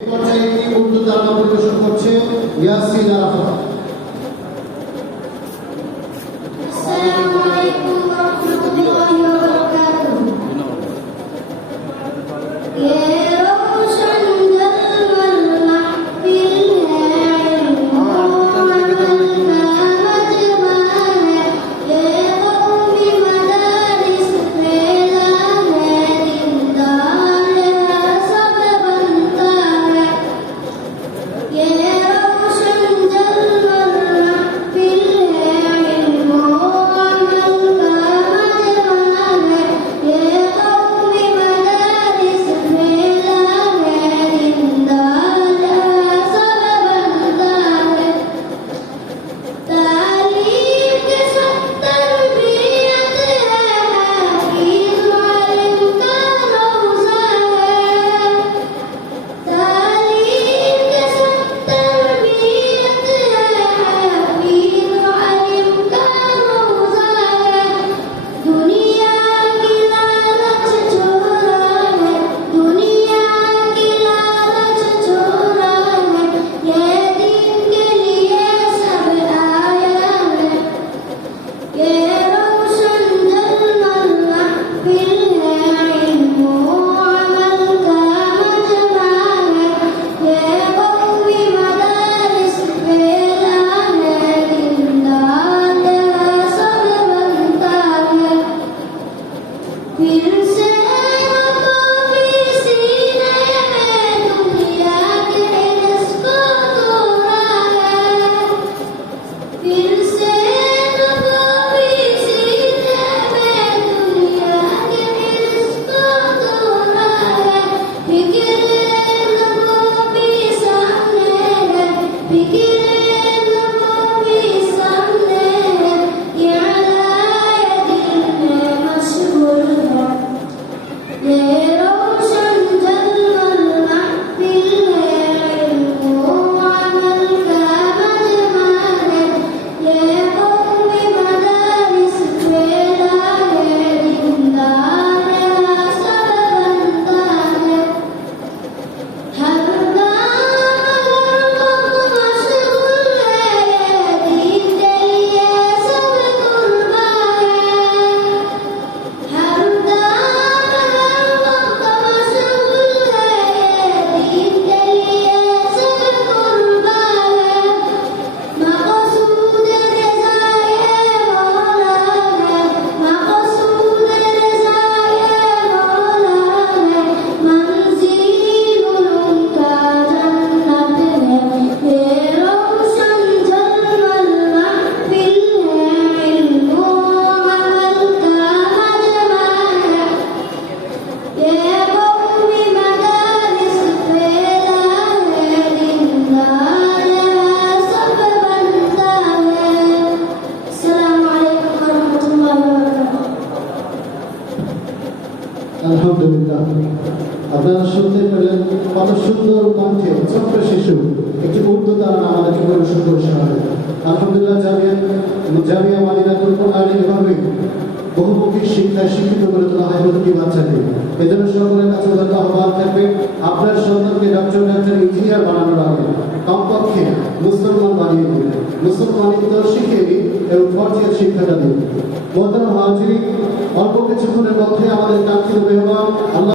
উর্দু তারকা পরিবেশন করছে ইয়াসিন আরাফাত। আসসালামু আলাইকুম ওয়া রাহমাতুল্লাহি ওয়া বারাকাতুহু। আলহামদুলিল্লাহ, আপনারা শুনতে পেলেন কত সুন্দর কণ্ঠে ছোট্ট শিশু একটি উর্দু তারা আমাদেরকে পরিবেশন করে শোনাবে। আলহামদুলিল্লাহ, জামিয়া মাদিনাতুল কোরআন এভাবে বহুমুখী শিক্ষায় শিক্ষিত করে তোলা হয় প্রতিটি বাচ্চাকে। এজন্য সকলের কাছে উদাত্ত আহ্বান থাকবে, আপনার সন্তানকে ডক্টর ইঞ্জিনিয়ার বানানোর আগে কমপক্ষে মুসলমান বানিয়ে দিন, মুসলমানিত্ব শিখে দিন এবং ফরজিয়াত শিক্ষাটা দিন। মোহতারাম হাজিরিন, অল্প কিছুক্ষণের মধ্যে আমাদের কাঙ্ক্ষিত মেহমান আল্লাহ